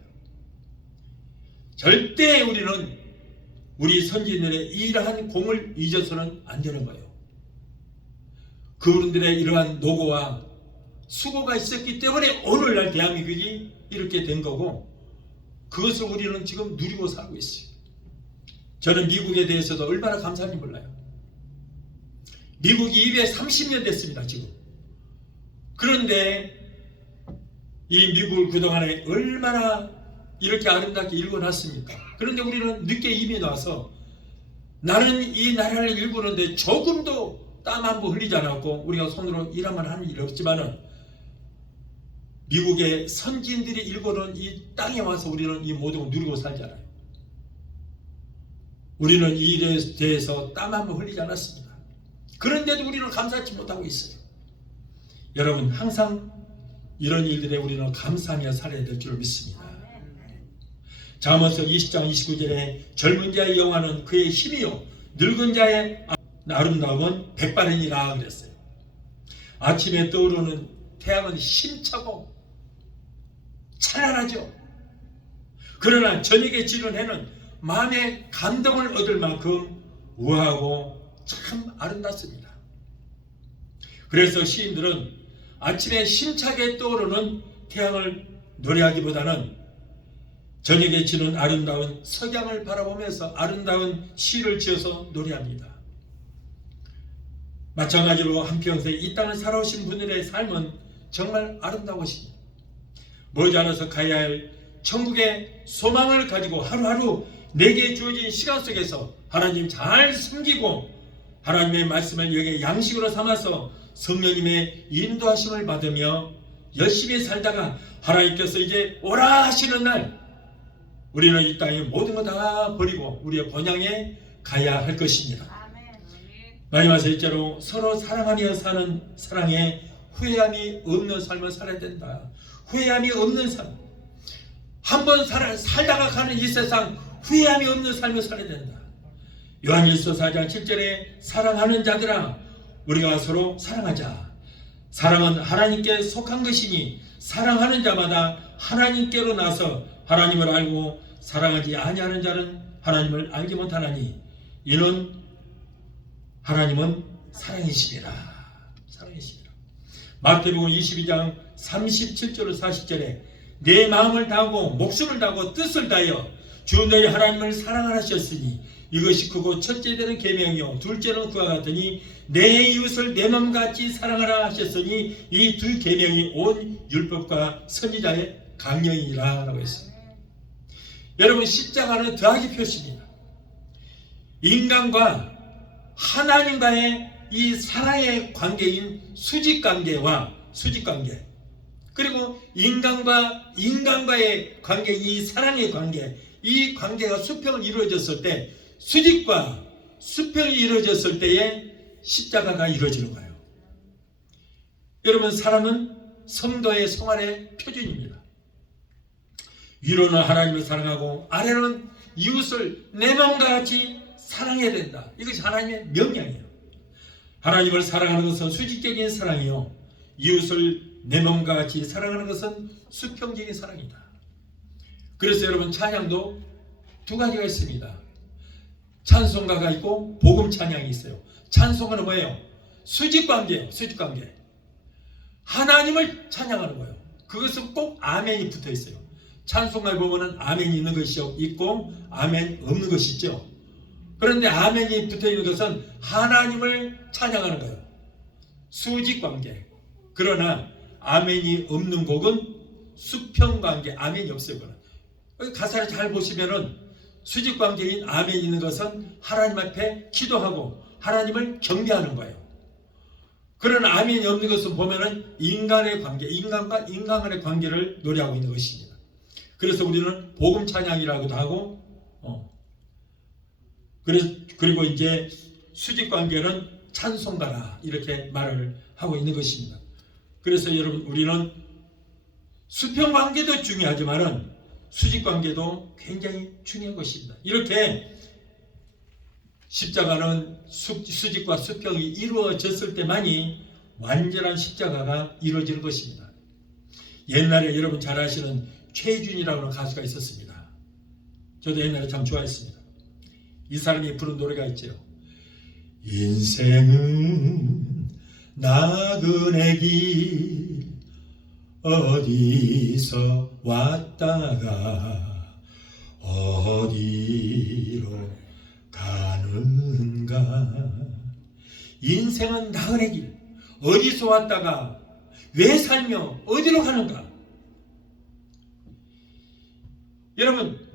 절대 우리는 우리 선진들의 이러한 공을 잊어서는 안 되는 거예요. 그분들의 이러한 노고와 수고가 있었기 때문에 오늘날 대한민국이 이렇게 된 거고 그것을 우리는 지금 누리고 살고 있어요. 저는 미국에 대해서도 얼마나 감사한지 몰라요. 미국이 230년 됐습니다. 지금. 그런데 이 미국을 그동안에 얼마나 이렇게 아름답게 일궈놨습니까? 그런데 우리는 늦게 이민 와서 나는 이 나라를 일구는데 조금도 땀 한 번 흘리지 않았고 우리가 손으로 일하면 하는 일이 없지만은 미국의 선진들이 일궈놓은 이 땅에 와서 우리는 이 모든 걸 누리고 살잖아요. 우리는 이 일에 대해서 땀 한 번 흘리지 않았습니다. 그런데도 우리는 감사치 못하고 있어요. 여러분 항상 이런 일들에 우리는 감사하며 살아야 될 줄 믿습니다. 잠언서 20장 29절에 젊은 자의 영화는 그의 힘이요 늙은 자의 아름다움은 백발이니라 그랬어요. 아침에 떠오르는 태양은 힘차고 찬란하죠. 그러나 저녁에 지는 해는 마음의 감동을 얻을 만큼 우아하고 참 아름답습니다. 그래서 시인들은 아침에 힘차게 떠오르는 태양을 노래하기보다는 저녁에 지는 아름다운 석양을 바라보면서 아름다운 시를 지어서 노래합니다. 마찬가지로 한평생 이 땅을 살아오신 분들의 삶은 정말 아름다우십니다. 머지않아서 가야 할 천국의 소망을 가지고 하루하루 내게 주어진 시간 속에서 하나님 잘 섬기고 하나님의 말씀을 여기에 양식으로 삼아서 성령님의 인도하심을 받으며 열심히 살다가 하나님께서 이제 오라 하시는 날 우리는 이 땅의 모든 거 다 버리고 우리의 본향에 가야 할 것입니다. 마지막 셋째로 서로 사랑하며 사는 사랑에 후회함이 없는 삶을 살아야 된다. 후회함이 없는 삶. 한번 살다가 가는 이 세상 후회함이 없는 삶을 살아야 된다. 요한일서 4장 7절에 사랑하는 자들아 우리가 서로 사랑하자. 사랑은 하나님께 속한 것이니 사랑하는 자마다 하나님께로 나서 하나님을 알고 사랑하지 아니하는 자는 하나님을 알지 못하나니 이는 하나님은 사랑이시니라. 사랑이시니라. 마태복음 22장 37절로 40절에 내 마음을 다하고 목숨을 다하고 뜻을 다하여 주 너희 하나님을 사랑하라 하셨으니 이것이 크고 첫째 되는 계명이요 둘째는 그와 같으니 내 이웃을 내 마음같이 사랑하라 하셨으니 이 두 계명이 온 율법과 선지자의 강령이라 라고 했습니다. 여러분 십자가는 더하기 표시입니다. 인간과 하나님과의 이 사랑의 관계인 수직관계와 수직관계, 그리고 인간과의 관계, 이 사랑의 관계, 이 관계가 수평을 이루어졌을 때, 수직과 수평이 이루어졌을 때에 십자가가 이루어지는 거예요. 여러분, 사랑은 성도의 생활의 표준입니다. 위로는 하나님을 사랑하고 아래로는 이웃을 내 몸과 같이 사랑해야 된다. 이것이 하나님의 명령이에요. 하나님을 사랑하는 것은 수직적인 사랑이요, 이웃을 내 몸과 같이 사랑하는 것은 수평적인 사랑이다. 그래서 여러분, 찬양도 두 가지가 있습니다. 찬송가가 있고 복음 찬양이 있어요. 찬송가는 뭐예요? 수직관계, 수직관계. 하나님을 찬양하는 거예요. 그것은 꼭 아멘이 붙어 있어요. 찬송가에 보면은 아멘이 있는 것이 있고 아멘 없는 것이 있죠. 그런데 아멘이 붙어 있는 것은 하나님을 찬양하는 거예요. 수직관계. 그러나 아멘이 없는 곡은 수평관계, 아멘이 없어요. 가사를 잘 보시면은 수직관계인 아멘이 있는 것은 하나님 앞에 기도하고 하나님을 경배하는 거예요. 그런 아멘이 없는 것은 보면은 인간의 관계, 인간과 인간 간의 관계를 노래하고 있는 것입니다. 그래서 우리는 복음 찬양이라고도 하고, 그리고 이제 수직관계는 찬송가라, 이렇게 말을 하고 있는 것입니다. 그래서 여러분, 우리는 수평관계도 중요하지만은 수직관계도 굉장히 중요한 것입니다. 이렇게 십자가는 수직과 수평이 이루어졌을 때만이 완전한 십자가가 이루어지는 것입니다. 옛날에 여러분 잘 아시는 최준이라고 하는 가수가 있었습니다. 저도 옛날에 참 좋아했습니다. 이 사람이 부른 노래가 있죠. 인생은 나그네 길 어디서 왔다가 어디로 가는가. 인생은 나그네 길, 어디서 왔다가 왜 살며 어디로 가는가. 여러분,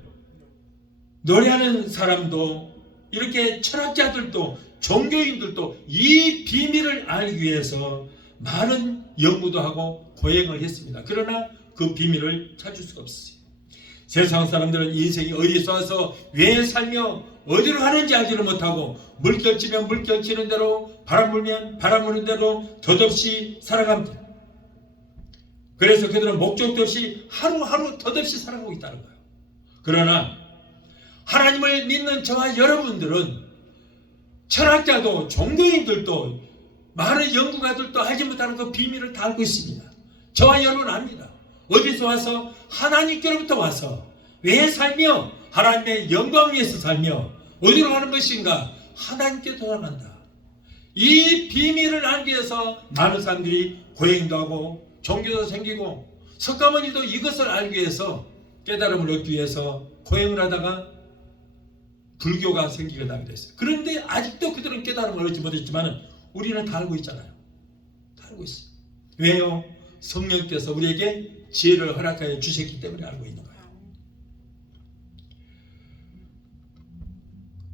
노래하는 사람도, 이렇게 철학자들도, 종교인들도 이 비밀을 알기 위해서 많은 연구도 하고 고행을 했습니다. 그러나 그 비밀을 찾을 수가 없어요. 세상 사람들은 인생이 어디서 와서 왜 살며 어디로 가는지 알지를 못하고, 물결치면 물결치는 대로, 바람 불면 바람 부는 대로 덧없이 살아갑니다. 그래서 그들은 목적도 없이 하루하루 덧없이 살아가고 있다는 거예요. 그러나 하나님을 믿는 저와 여러분들은, 철학자도 종교인들도 많은 연구가들도 알지 못하는 그 비밀을 다 알고 있습니다. 저와 여러분은 압니다. 어디서 와서 하나님께로부터 와서 왜 살며 하나님의 영광 위에서 살며 어디로 가는 것인가, 하나님께 돌아간다. 이 비밀을 알기 위해서 많은 사람들이 고행도 하고 종교도 생기고, 석가모니도 이것을 알기 위해서, 깨달음을 얻기 위해서 고행을 하다가 불교가 생기게 됐어요. 그런데 아직도 그들은 깨달음을 얻지 못했지만 우리는 다 알고 있잖아요. 다 알고 있어요. 왜요? 성령께서 우리에게 지혜를 허락하여 주셨기 때문에 알고 있는 거예요.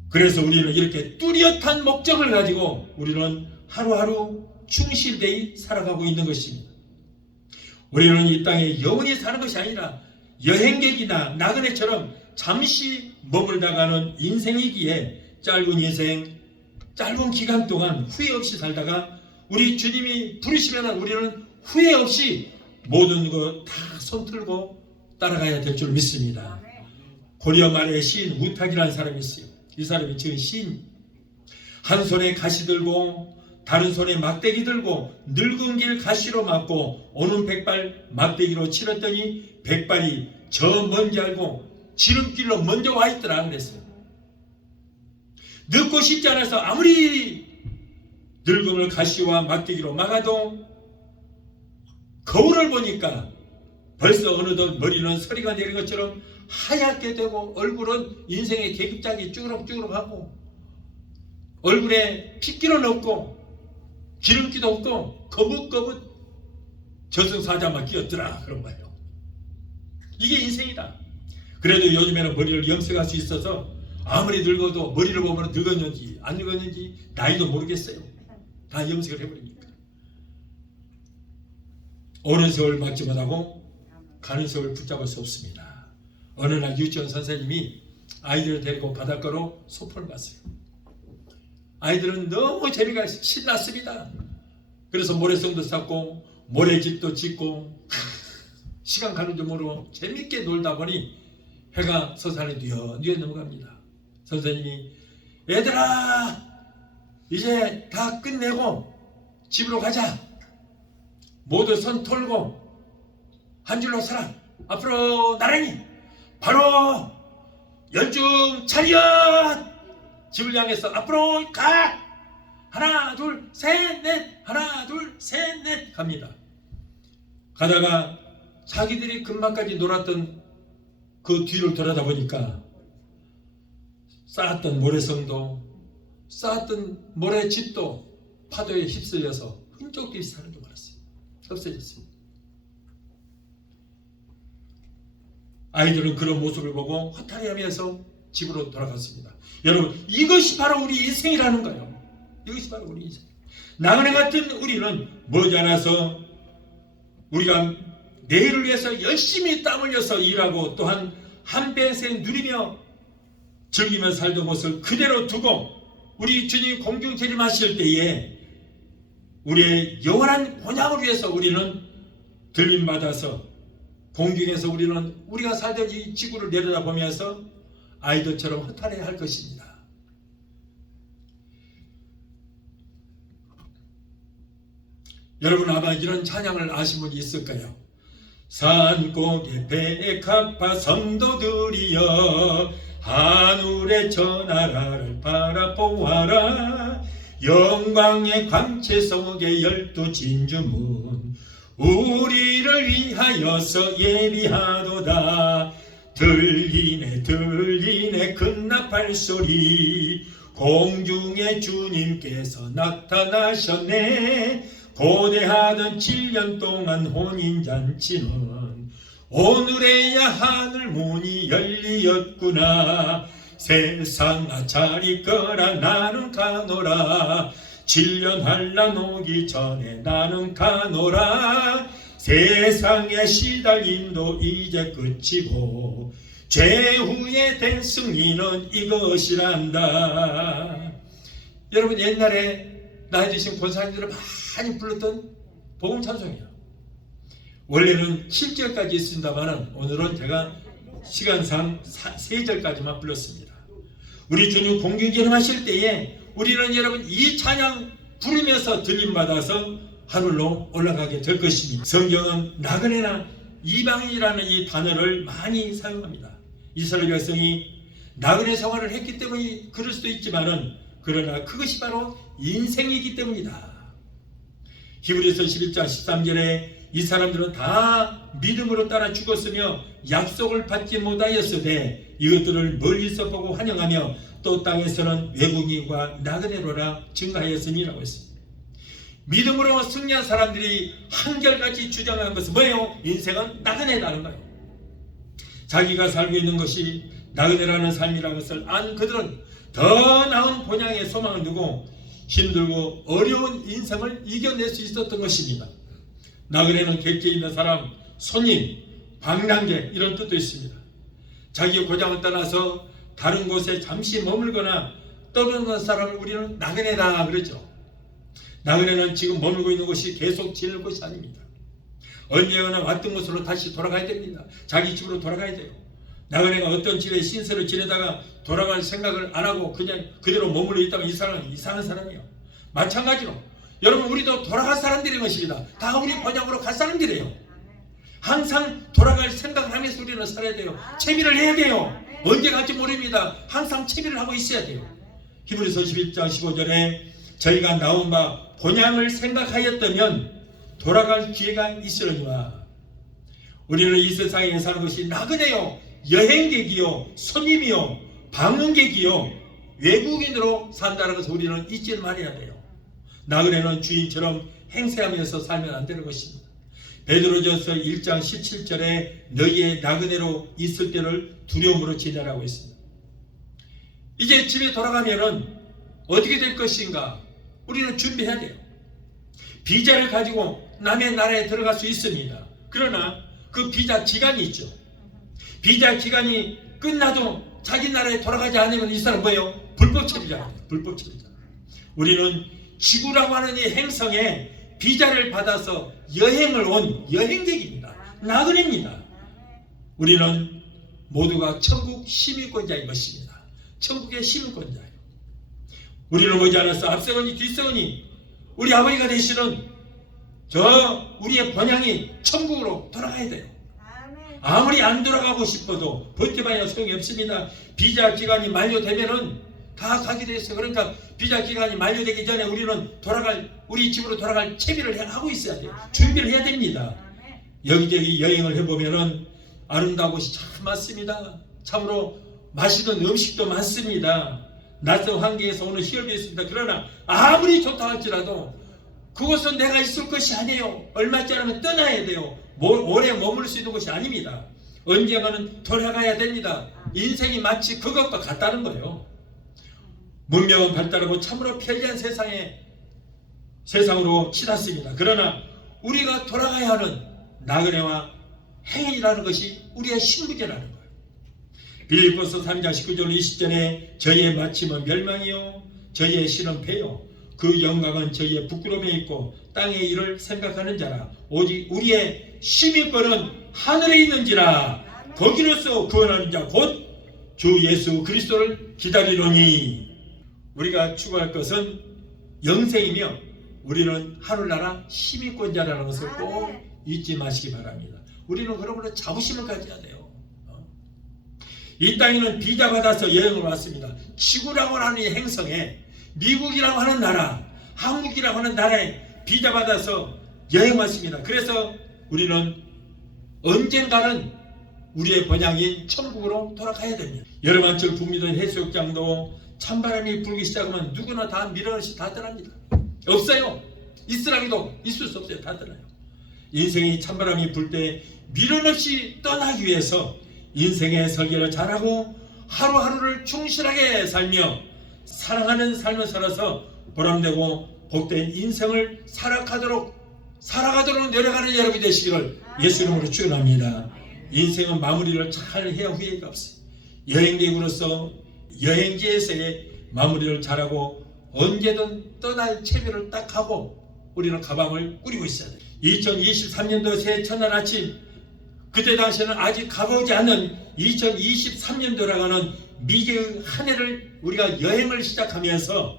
그래서 우리는 이렇게 뚜렷한 목적을 가지고 우리는 하루하루 충실되이 살아가고 있는 것입니다. 우리는 이 땅에 영원히 사는 것이 아니라 여행객이나 나그네처럼 잠시 머물다가는 인생이기에 짧은 인생, 짧은 기간 동안 후회 없이 살다가 우리 주님이 부르시면 우리는 후회 없이 모든 것 다 손들고 따라가야 될 줄 믿습니다. 고려 말에 시인 우탁이라는 사람이 있어요. 이 사람이 지은 시인. 한 손에 가시 들고 다른 손에 막대기 들고 늙은 길 가시로 막고 오는 백발 막대기로 치렀더니 백발이 저 먼지 알고 지름길로 먼저 와 있더라 그랬어요. 늦고 싶지 않아서 아무리 늙음을 가시와 막대기로 막아도 거울을 보니까 벌써 어느덧 머리는 서리가 내린 것처럼 하얗게 되고, 얼굴은 인생의 계급장이 쭈그럭쭈그럭하고, 얼굴에 핏기는 없고 기름기도 없고 거뭇거뭇 저승사자만 끼었더라 그런 거예요. 이게 인생이다. 그래도 요즘에는 머리를 염색할 수 있어서 아무리 늙어도 머리를 보면 늙었는지 안 늙었는지 나이도 모르겠어요. 다 염색을 해버립니까? 오는 세월 막지 못하고 가는 세월 붙잡을 수 없습니다. 어느 날 유치원 선생님이 아이들을 데리고 바닷가로 소풍을 갔어요. 아이들은 너무 재미가 신났습니다. 그래서 모래성도 쌓고 모래집도 짓고 시간 가는 줄 모르고 재밌게 놀다 보니 해가 서산에 뉘어뉘어 넘어갑니다. 선생님이 얘들아 이제 다 끝내고 집으로 가자. 모두 손 털고 한 줄로 서라. 앞으로 나란히 바로 열중 차렷. 집을 향해서 앞으로 가. 하나 둘 셋 넷 하나 둘 셋 넷 갑니다. 가다가 자기들이 금방까지 놀았던 그 뒤를 돌아다 보니까 쌓았던 모래성도 쌓았던 모래집도 파도에 휩쓸려서 흔적들이 사라져 버렸어요. 없어졌습니다. 아이들은 그런 모습을 보고 허탈해하면서 집으로 돌아갔습니다. 여러분, 이것이 바로 우리 인생이라는 거예요. 이것이 바로 우리 인생. 나그네 같은 우리는 머지않아서 우리가 내일을 위해서 열심히 땀 흘려서 일하고 또한 한 평생 누리며 즐기며 살던 것을 그대로 두고 우리 주님 공중 재림하실 때에 우리의 영원한 본향을 위해서 우리는 들림받아서 공중에서 우리는 우리가 살던 이 지구를 내려다보면서 아이들처럼 허탈해야 할 것입니다. 여러분 아마 이런 찬양을 아신 분이 있을까요? 산고개 백합화 성도들이여 하늘의 저 나라를 바라보아라. 영광의 광채 속에 12 진주문 우리를 위하여서 예비하도다. 들리네 들리네 큰 나팔 소리 공중에 주님께서 나타나셨네. 고대하던 7년 동안 혼인잔치는 오늘에야 하늘문이 열리었구나. 세상아 잘 있거라 나는 가노라. 7년 환난 오기 전에 나는 가노라. 세상의 시달림도 이제 끝이고 죄후에 된 승리는 이것이란다. 여러분 옛날에 나이 드신 권사님들은 많이 불렀던 복음 찬송이에요. 원래는 7절까지 있습니다만 오늘은 제가 시간상 3절까지만 불렀습니다. 우리 주님 공중 재림하실 때에 우리는 여러분 이 찬양 부르면서 들림받아서 하늘로 올라가게 될 것입니다. 성경은 나그네나 이방인이라는 이 단어를 많이 사용합니다. 이스라엘 백성이 나그네 생활을 했기 때문에 그럴 수도 있지만은 그러나 그것이 바로 인생이기 때문이다. 히브리서 11장 13절에 이 사람들은 다 믿음으로 따라 죽었으며 약속을 받지 못하였으되 이것들을 멀리서 보고 환영하며 또 땅에서는 외국인과 나그네로라 증가하였으니라고 했습니다. 믿음으로 승리한 사람들이 한결같이 주장한 것은 뭐예요? 인생은 나그네라는 거예요. 자기가 살고 있는 것이 나그네라는 삶이라는 것을 안 그들은 더 나은 본향의 소망을 두고 힘들고 어려운 인생을 이겨낼 수 있었던 것입니다. 나그네는 객지에 있는 사람, 손님, 방랑객 이런 뜻도 있습니다. 자기 고장을 떠나서 다른 곳에 잠시 머물거나 떠도는 사람을 우리는 나그네다 그러죠. 나그네는 지금 머물고 있는 곳이 계속 지낼 곳이 아닙니다. 언제나 왔던 곳으로 다시 돌아가야 됩니다. 자기 집으로 돌아가야 돼요. 나그네가 어떤 집에 신세로 지내다가 돌아갈 생각을 안 하고 그냥 그대로 머물러 있다가 이 사람은 이상한 사람이에요. 마찬가지로 여러분 우리도 돌아갈 사람들인 것입니다. 다 우리 본향으로 갈 사람들이에요. 항상 돌아갈 생각을 하면서 우리는 살아야 돼요. 채비를 해야 돼요. 언제 갈지 모릅니다. 항상 채비를 하고 있어야 돼요. 히브리서 11장 15절에 저희가 나온 바 본향을 생각하였다면 돌아갈 기회가 있으려니와. 우리는 이 세상에 사는 것이 나그네요, 여행객이요, 손님이요, 방문객이요, 외국인으로 산다는 것을 우리는 잊지 말아야 돼요. 나그네는 주인처럼 행세하면서 살면 안 되는 것입니다. 베드로전서 1장 17절에 너희의 나그네로 있을 때를 두려움으로 지내라고 했습니다. 이제 집에 돌아가면은 어떻게 될 것인가? 우리는 준비해야 돼요. 비자를 가지고 남의 나라에 들어갈 수 있습니다. 그러나 그 비자 기간이 있죠. 비자 기간이 끝나도 자기 나라에 돌아가지 않으면 이 사람 뭐예요? 불법 체류자예요. 불법 체류자. 우리는 지구라고 하는 이 행성에 비자를 받아서 여행을 온 여행객입니다. 나그네입니다. 우리는 모두가 천국 시민권자인 것입니다. 천국의 시민권자예요. 우리는 머지않아서 앞서거니 뒤서거니 우리 아버지가 되시는 우리의 번향이 천국으로 돌아가야 돼요. 아무리 안 돌아가고 싶어도 버텨봐야 소용이 없습니다. 비자 기간이 만료되면은 다 가게 돼 있어요. 그러니까 비자 기간이 만료되기 전에 우리는 우리 집으로 돌아갈 채비를 하고 있어야 돼요. 준비를 해야 됩니다. 여기저기 여행을 해보면은 아름다운 곳이 참 많습니다. 참으로 맛있는 음식도 많습니다. 낯선 환경에서 오는 시험이 있습니다. 그러나 아무리 좋다 할지라도 그곳은 내가 있을 것이 아니에요. 얼마짜리 하면 떠나야 돼요. 오래 머물 수 있는 것이 아닙니다. 언젠가는 돌아가야 됩니다. 인생이 마치 그것과 같다는 거예요. 문명은 발달하고 참으로 편리한 세상으로 치닫습니다. 그러나 우리가 돌아가야 하는 나그네와 행인이라는 것이 우리의 신분이라는 거예요. 빌립보서 3장 19절 20절에 저희의 마침은 멸망이요 저희의 실은 패요 그 영광은 저희의 부끄러움에 있고 땅의 일을 생각하는 자라 오직 우리의 시민권은 하늘에 있는지라 거기로서 구원하는 자 곧 주 예수 그리스도를 기다리노니. 우리가 추구할 것은 영생이며 우리는 하늘나라 시민권자라는 것을 꼭 잊지 마시기 바랍니다. 우리는 그러므로 자부심을 가져야 돼요. 이 땅에는 비자 받아서 여행을 왔습니다. 지구라고 하는 이 행성에 미국이라고 하는 나라, 한국이라고 하는 나라에 비자 받아서 여행 왔습니다. 그래서 우리는 언젠가는 우리의 번향인 천국으로 돌아가야 됩니다. 여름한철 북미던 해수욕장도 찬바람이 불기 시작하면 누구나 다 밀어넣듯이 다 떠납니다. 없어요. 있으라고도 있을 수 없어요. 다 떠나요. 인생이 찬바람이 불 때 미련 없이 떠나기 위해서 인생의 설계를 잘하고 하루하루를 충실하게 살며 사랑하는 삶을 살아서 보람되고 복된 인생을 살아가도록 노력하는 여러분이 되시기를 예수 이름으로 축원합니다. 인생은 마무리를 잘 해야 후회가 없어요. 여행객으로서 여행지에서의 마무리를 잘하고 언제든 떠날 채비를 딱 하고 우리는 가방을 꾸리고 있어야 돼요. 2023년도 새해 첫날 아침, 그때 당시에는 아직 가보지 않은 2023년도라고 하는 미개의 한 해를 우리가 여행을 시작하면서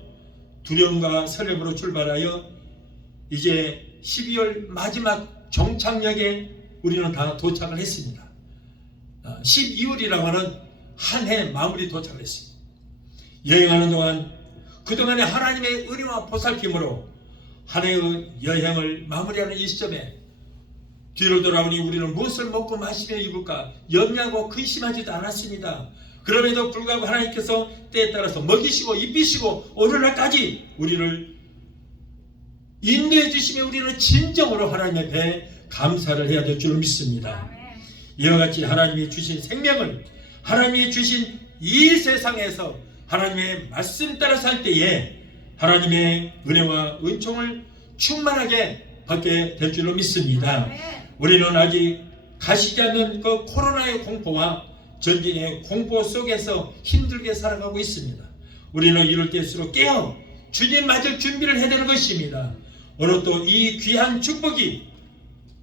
두려움과 설렘으로 출발하여 이제 12월 마지막 종착역에 우리는 다 도착을 했습니다. 12월이라고 하는 한 해 마무리 도착을 했습니다. 여행하는 동안 그동안의 하나님의 은혜와 보살핌으로 한 해의 여행을 마무리하는 이 시점에 뒤로 돌아오니 우리는 무엇을 먹고 마시며 입을까 염려하고 근심하지도 않았습니다. 그럼에도 불구하고 하나님께서 때에 따라서 먹이시고 입히시고 오늘날까지 우리를 인도해 주시며 우리는 진정으로 하나님의 배에 감사를 해야 될 줄 믿습니다. 이와 같이 하나님이 주신 생명을 하나님이 주신 이 세상에서 하나님의 말씀 따라 살 때에 하나님의 은혜와 은총을 충만하게 받게 될 줄로 믿습니다. 우리는 아직 가시지 않는 그 코로나의 공포와 전쟁의 공포 속에서 힘들게 살아가고 있습니다. 우리는 이럴 때일수록 깨어 주님 맞을 준비를 해야 되는 것입니다. 오늘 또 이 귀한 축복이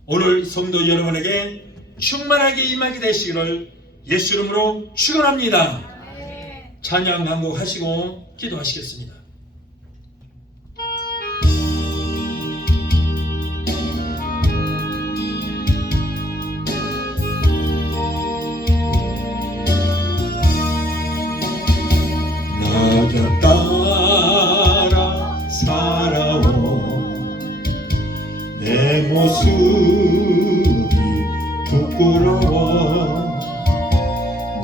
오늘 성도 여러분에게 충만하게 임하게 되시기를 예수 이름으로 축원합니다. 찬양 강곡하시고 기도하시겠습니다. 나가 따라 살아온 내 모습이 부끄러워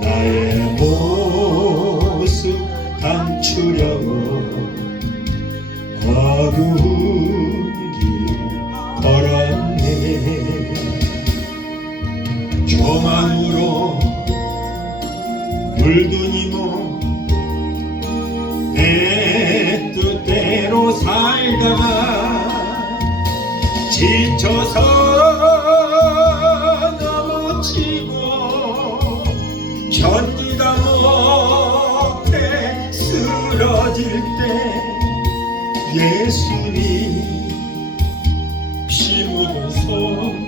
나의 모습 감추려고 어두운 길 걸었네. 조만으로 물든 이모 내 뜻대로 살다가 지쳐서 넘어지고 견디다 못해 쓰러질 때 예수님 피 묻은 손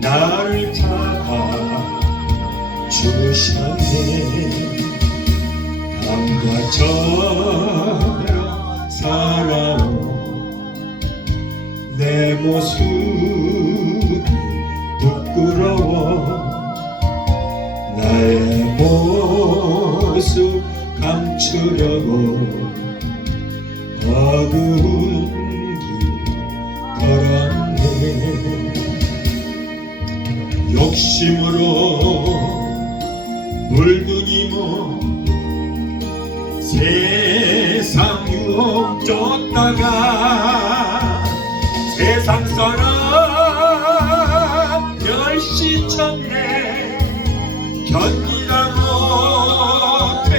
나를 잡아 주셨네. 밤과 저녁 살아온 내 모습이 부끄러워 나의 모습 감추려고 어두운 길 걸었네. 욕심으로 물든 이몸 세상 유혹 쫓다가 세상 사람 멸시쳤네. 견디다 못해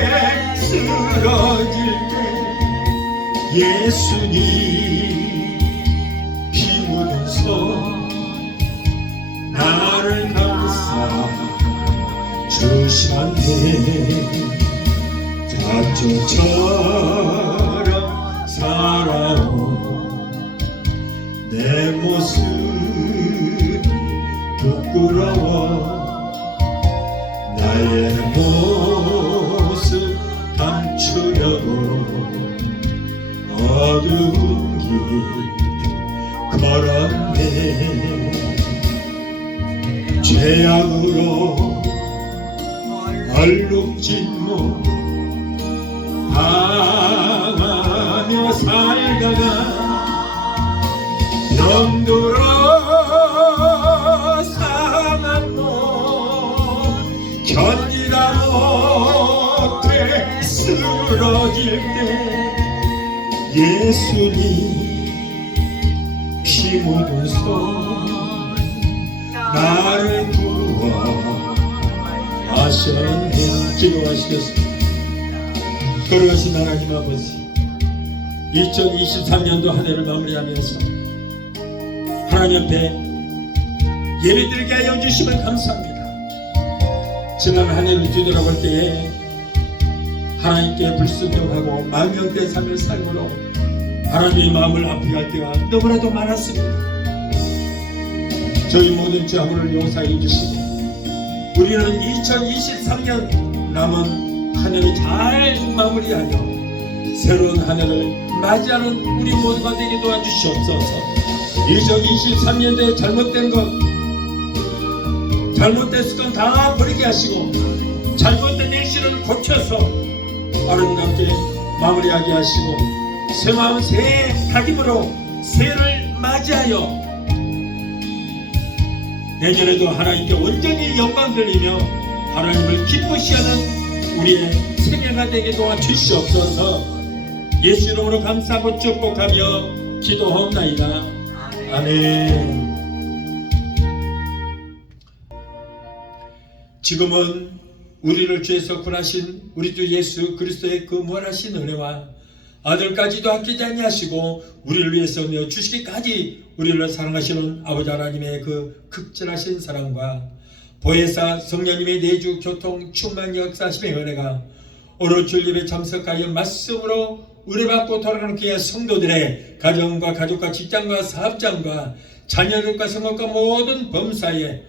쓰러질 때 예수님 피 묻은 손 나를 감싸 주셨네. 잡초처럼 살아온 내 모습이 부끄러워 나의 모습 감추려고 어두운 길 걸었네. 죄악으로 얼룩진 몸 당하며 살다가 병들어 상한 몸 견디다 못해 쓰러질 때 예수님 피 묻은 손 나를 구원하셨네. 기도하시겠습니다. 걸어가신 하나님 아버지, 2023년도 한 해를 마무리하면서 하나님 앞에 예배드리게 하여 주심을 감사합니다. 지난 한 해를 뒤돌아볼 때에 하나님께 불순종하고 망령된 삶을 삶으로 하나님의 마음을 아프게 할 때가 너무나도 많았습니다. 저희 모든 죄악을 용서해 주시고 우리는 2023년 남은 한 해를 잘 마무리하여 새로운 한 해를 맞이하는 우리 모두가 되게 도와주시옵소서. 2023년도에 잘못된 것, 잘못됐을 건 다 버리게 하시고 잘못된 일시를 고쳐서 아름답게 마무리하게 하시고 새 마음 새 다짐으로 새해를 맞이하여 내년에도 하나님께 온전히 영광 돌리며 하나님을 기쁘시하는 우리의 생애가 되게 도와주시옵소서. 예수 이름으로 감사하고 축복하며 기도하옵나이다. 아멘. 지금은 우리를 죄에서 구하신 우리 주 예수 그리스도의 그 무한하신 은혜와 아들까지도 아끼지 아니하시고 우리를 위해서며 주시기까지 우리를 사랑하시는 아버지 하나님의 그 극진하신 사랑과 보혜사 성령님의 내주 교통 충만 역사심의 은혜가 오늘 주일 예배 참석하여 말씀으로 은혜받고 돌아가는 그의 성도들의 가정과 가족과 직장과 사업장과 자녀들과 성업과 모든 범사에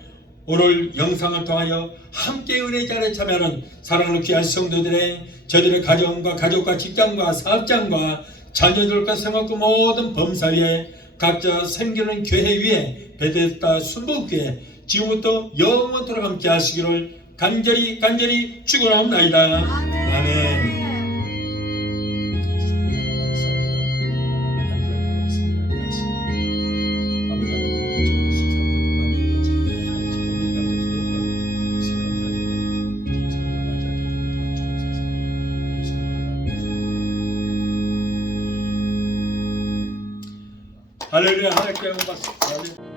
오늘 영상을 통하여 함께 은혜 자리에 참여하는 사랑하는 귀한 성도들의 저들의 가정과 가족과 직장과 사업장과 자녀들과 성업과 모든 범사에 각자 생기는 교회 위에 베데스다 순복교회 지금부터 영원토록 함께 하시기를 간절히 축원하옵나이다. 아멘. 할렐루야. 하나님께 영광 받습니다.